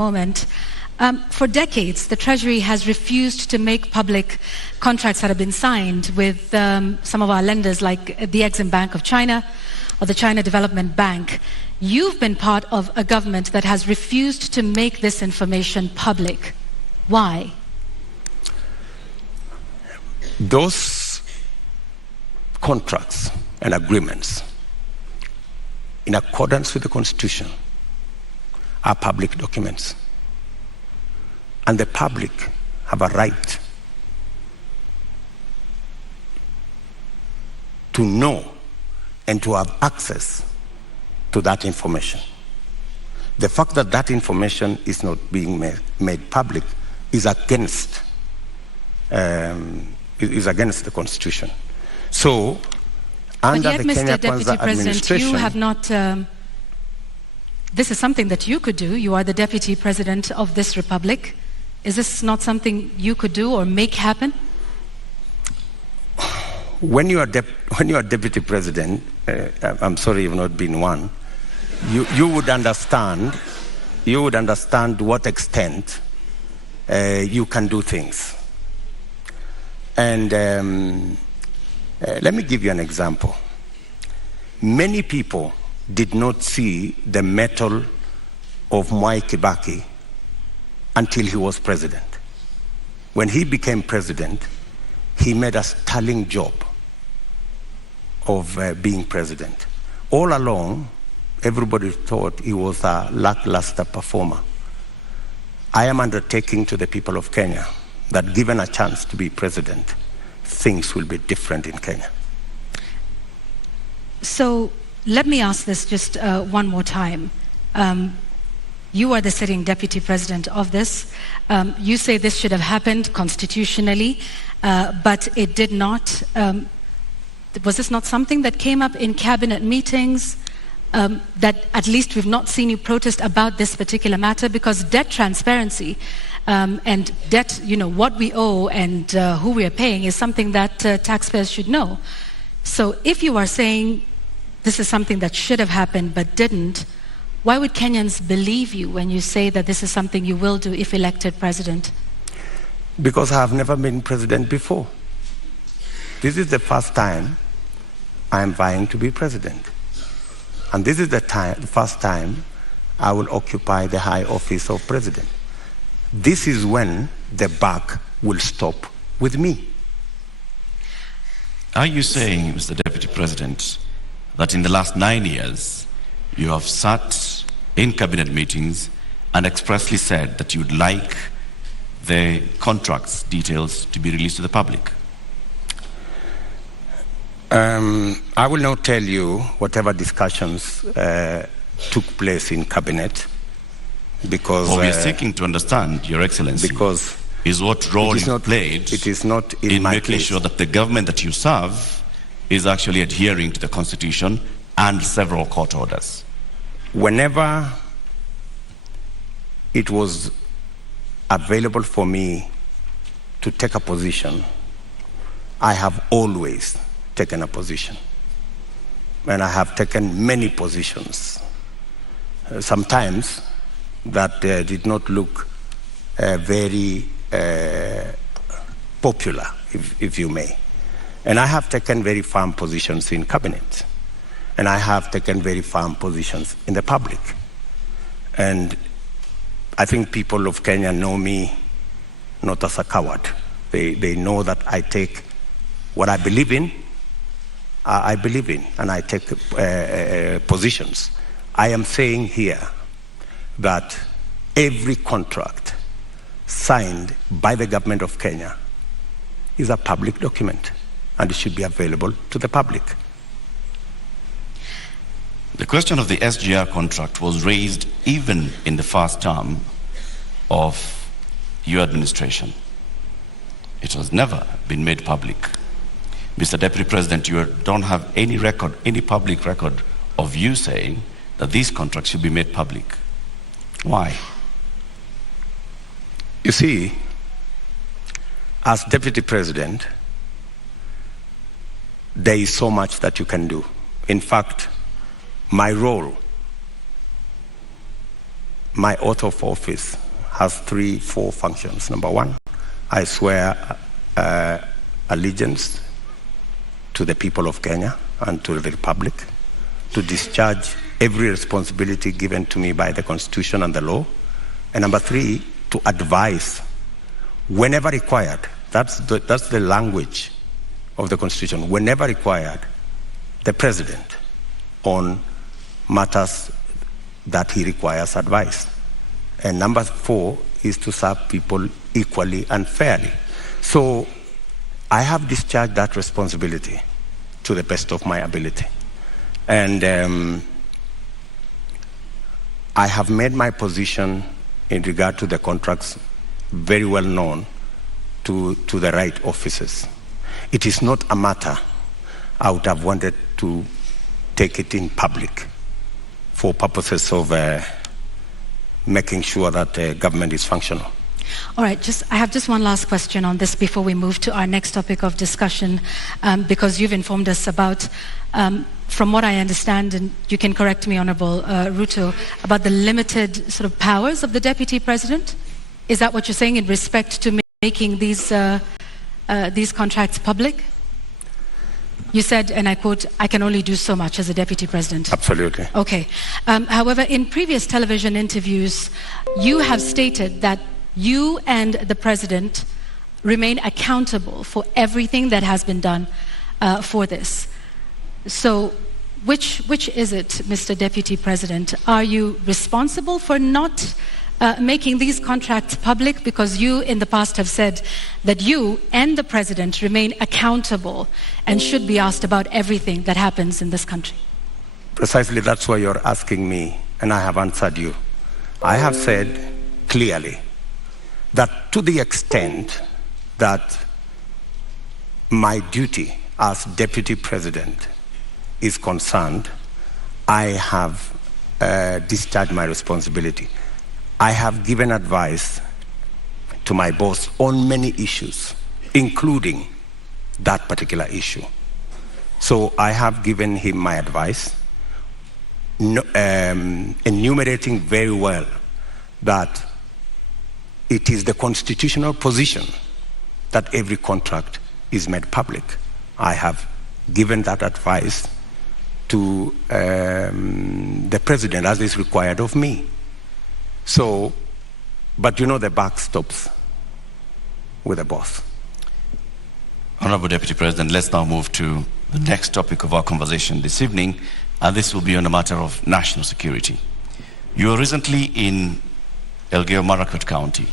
moment. For decades, the Treasury has refused to make public contracts that have been signed with some of our lenders, like the Exim Bank of China or the China Development Bank. You've been part of a government that has refused to make this information public. Why? Those contracts and agreements, in accordance with the Constitution, are public documents. And the public have a right to know and to have access to that information. The fact that that information is not being made public is against the Constitution. So, under the Kenya Kwanza administration, you have not. This is something that you could do. You are the Deputy President of this republic. Is this not something you could do or make happen? When you are Deputy President, I'm sorry you've not been one, you would understand to what extent you can do things. And let me give you an example. Many people did not see the mettle of Mwai Kibaki until he was president. When he became president, he made a sterling job of being president. All along, everybody thought he was a lackluster performer. I am undertaking to the people of Kenya that given a chance to be president, things will be different in Kenya. So let me ask this just one more time. You are the sitting deputy president of this. You say this should have happened constitutionally, but it did not. Was this not something that came up in cabinet meetings? That at least we've not seen you protest about this particular matter, because debt transparency and debt, what we owe and who we are paying is something that taxpayers should know. So if you are saying this is something that should have happened but didn't, why would Kenyans believe you when you say that this is something you will do if elected president? Because I have never been president before. This is the first time I am vying to be president. And this is the first time I will occupy the high office of president. This is when the buck will stop with me. Are you saying, Mr. Deputy President, that in the last 9 years, you have sat in cabinet meetings and expressly said that you would like the contracts details to be released to the public? I will not tell you whatever discussions took place in cabinet, because we are seeking to understand, Your Excellency, because is what role you played it is not in making case. Sure that the government that you serve is actually adhering to the Constitution and several court orders. Whenever it was available for me to take a position, I have always taken a position. And I have taken many positions. Sometimes that did not look very popular, if you may. And I have taken very firm positions in cabinet. And I have taken very firm positions in the public. And I think people of Kenya know me not as a coward. They know that I take what I believe in, and I take positions. I am saying here that every contract signed by the government of Kenya is a public document, and it should be available to the public. The question of the SGR contract was raised even in the first term of your administration. It has never been made public. Mr. Deputy President, you don't have any record, any public record of you saying that these contracts should be made public. Why? You see, as Deputy President, there is so much that you can do. In fact, my role my oath of office has 4 functions. Number 1, I swear allegiance to the people of Kenya and to the Republic, to discharge every responsibility given to me by the Constitution and the law. And number 3, to advise whenever required. That's the language of the Constitution. Whenever required, the President on matters that he requires advice. And number 4 is to serve people equally and fairly. So I have discharged that responsibility to the best of my ability. And I have made my position in regard to the contracts very well known to the right officers. It is not a matter I would have wanted to take it in public for purposes of making sure that the government is functional. All right, I have just one last question on this before we move to our next topic of discussion, because you've informed us about, from what I understand, and you can correct me, Honorable Ruto, about the limited sort of powers of the Deputy President. Is that what you're saying in respect to making these contracts public? You said, and I quote, "I can only do so much as a Deputy President." Absolutely. Okay. However, in previous television interviews, you have stated that you and the President remain accountable for everything that has been done for this. So which is it, Mr. Deputy President? Are you responsible for not making these contracts public? Because you in the past have said that you and the President remain accountable and should be asked about everything that happens in this country. Precisely, that's why you're asking me, and I have answered you. I have said clearly that to the extent that my duty as Deputy President is concerned, I have discharged my responsibility. I have given advice to my boss on many issues, including that particular issue. So I have given him my advice, enumerating very well that it is the constitutional position that every contract is made public. I have given that advice to the President as is required of me. So, but you know the buck stops with the boss. Honorable Deputy President, let's now move to the next topic of our conversation this evening, and this will be on a matter of national security. You were recently in Elgeyo Marakwet County,